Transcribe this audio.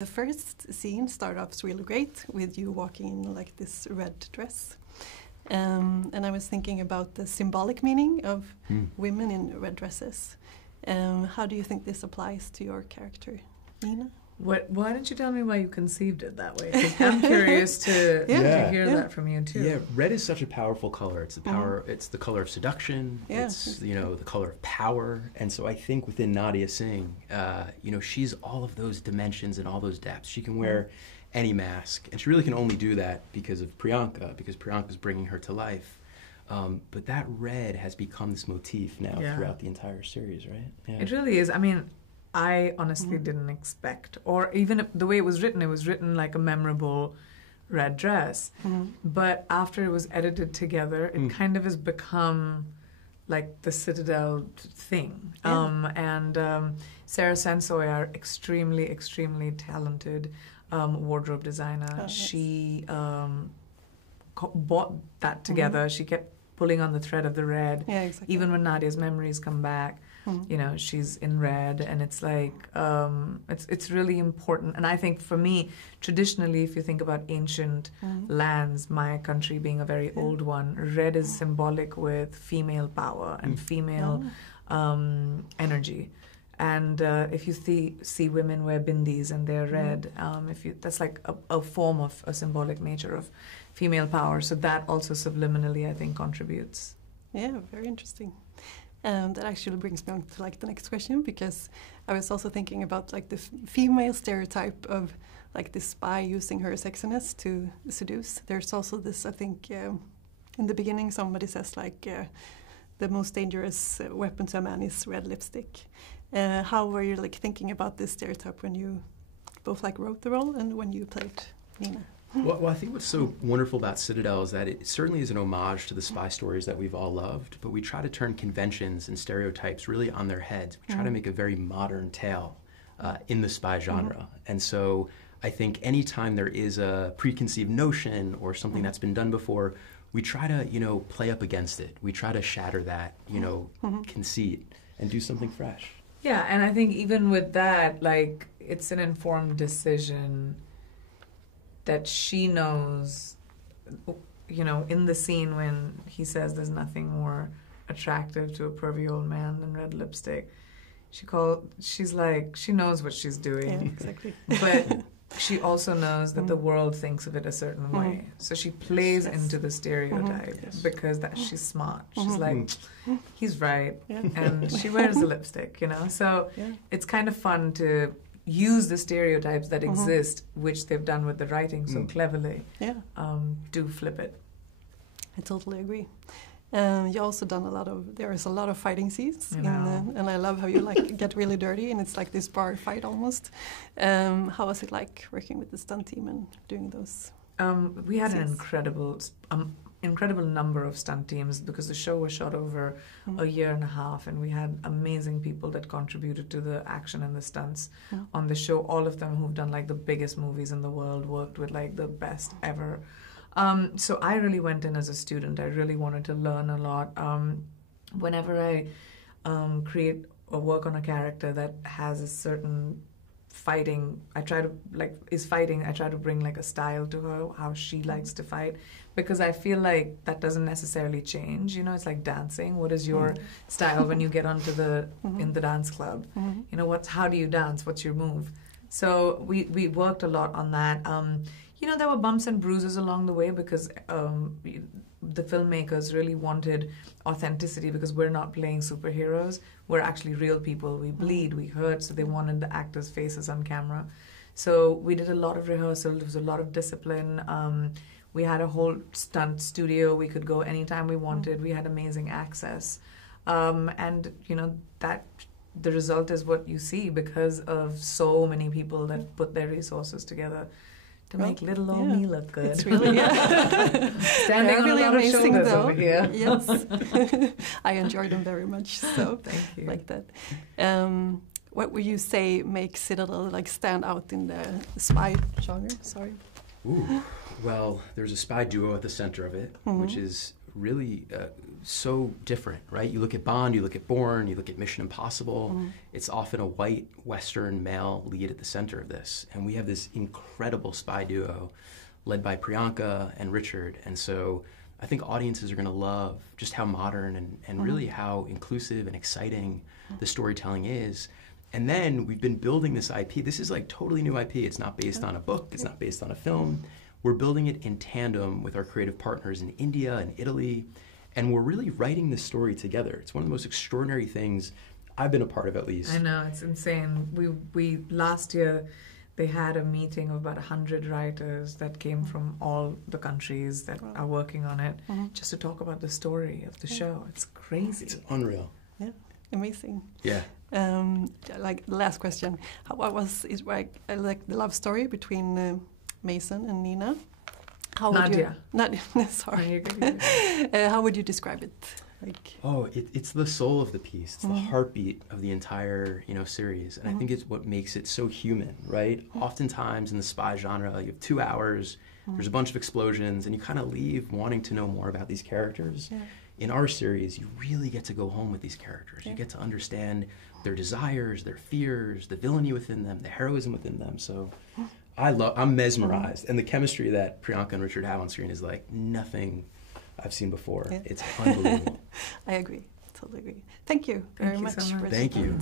The first scene started off really great with you walking in like this red dress. And I was thinking about the symbolic meaning of women in red dresses. How do you think this applies to your character, Nina? Why don't you tell me why you conceived it that way? 'Cause I'm curious to hear that from you too. Yeah, red is such a powerful color. It's the power. It's the color of seduction. Yeah. It's the color of power. And so I think within Nadia Singh, she's all of those dimensions and all those depths. She can wear any mask, and she really can only do that because of Priyanka, because Priyanka's bringing her to life. But that red has become this motif now throughout the entire series, right? Yeah. It really is. I mean, I honestly didn't expect, or even the way it was written like a memorable red dress. But after it was edited together, it kind of has become like the Citadel thing. Sarah Sensoy, our extremely, extremely talented wardrobe designer, she bought that together. She kept pulling on the thread of the red. Yeah, exactly. Even when Nadia's memories come back, she's in red, and it's like it's really important. And I think for me, traditionally, if you think about ancient lands, my country being a very old one, red is symbolic with female power and female energy. And if you see women wear bindis and they're red, that's like a form of a symbolic nature of female power. So that also subliminally, I think, contributes. Yeah, very interesting. That actually brings me on to like the next question, because I was also thinking about like the female stereotype of like the spy using her sexiness to seduce. There's also this, I think, in the beginning somebody says like the most dangerous weapon to a man is red lipstick. How were you like thinking about this stereotype when you both like wrote the role and when you played Nina? Well, I think what's so wonderful about Citadel is that it certainly is an homage to the spy stories that we've all loved, but we try to turn conventions and stereotypes really on their heads. We try to make a very modern tale in the spy genre. And so I think anytime there is a preconceived notion or something that's been done before, we try to, play up against it. We try to shatter that, conceit and do something fresh. Yeah, and I think even with that, like, it's an informed decision that she knows, in the scene when he says there's nothing more attractive to a pervy old man than red lipstick, she's like, she knows what she's doing. Yeah, exactly. But she also knows that the world thinks of it a certain way. So she plays into the stereotype because she's smart. She's like, he's right. Yeah. And she wears the lipstick, So it's kind of fun to use the stereotypes that exist, which they've done with the writing so cleverly, do flip it. I totally agree. You also done there is a lot of fighting scenes, and I love how you like get really dirty, and it's like this bar fight almost. How was it like working with the stunt team and doing those? We had an incredible number of stunt teams because the show was shot over a year and a half, and we had amazing people that contributed to the action and the stunts on the show. All of them who've done like the biggest movies in the world, worked with like the best ever. So I really went in as a student. I really wanted to learn a lot. Whenever I create or work on a character that has a certain fighting, I try to bring like a style to her, how she likes to fight, because I feel like that doesn't necessarily change. It's like dancing. What is your style when you get onto in the dance club? How do you dance? What's your move? So we worked a lot on that. There were bumps and bruises along the way because the filmmakers really wanted authenticity, because we're not playing superheroes. We're actually real people. We bleed, we hurt, so they wanted the actors' faces on camera. So we did a lot of rehearsal. There was a lot of discipline. We had a whole stunt studio. We could go anytime we wanted. We had amazing access. That the result is what you see because of so many people that put their resources together to make little old me look good. It's really, standing on really a lot of shoulders over here. Yes. I enjoyed them very much. So thank you. Like that. What would you say makes Citadel like stand out in the spy genre? Sorry. Ooh. Well, there's a spy duo at the center of it, which is really so different, right? You look at Bond, you look at Bourne, you look at Mission Impossible. It's often a white Western male lead at the center of this. And we have this incredible spy duo led by Priyanka and Richard. And so I think audiences are going to love just how modern and really how inclusive and exciting the storytelling is. And then we've been building this IP. This is like totally new IP. It's not based on a book. It's not based on a film. We're building it in tandem with our creative partners in India and Italy. And we're really writing this story together. It's one of the most extraordinary things I've been a part of, at least. I know, it's insane. We last year, they had a meeting of about 100 writers that came from all the countries that are working on it, just to talk about the story of the show. It's crazy. It's unreal. Yeah, amazing. Yeah. Like the last question, what was it like the love story between Mason and Nina? How Nadia. Nadia, sorry. How would you describe it? Like, it's the soul of the piece. It's the heartbeat of the entire, series. And I think it's what makes it so human, right? Oftentimes in the spy genre, you have 2 hours, there's a bunch of explosions, and you kind of leave wanting to know more about these characters. Yeah. In our series, you really get to go home with these characters. You get to understand their desires, their fears, the villainy within them, the heroism within them. So I'm mesmerized. And the chemistry that Priyanka and Richard have on screen is like nothing I've seen before. Yeah. It's unbelievable. I agree. Totally agree. Thank you very much. So much. Thank you.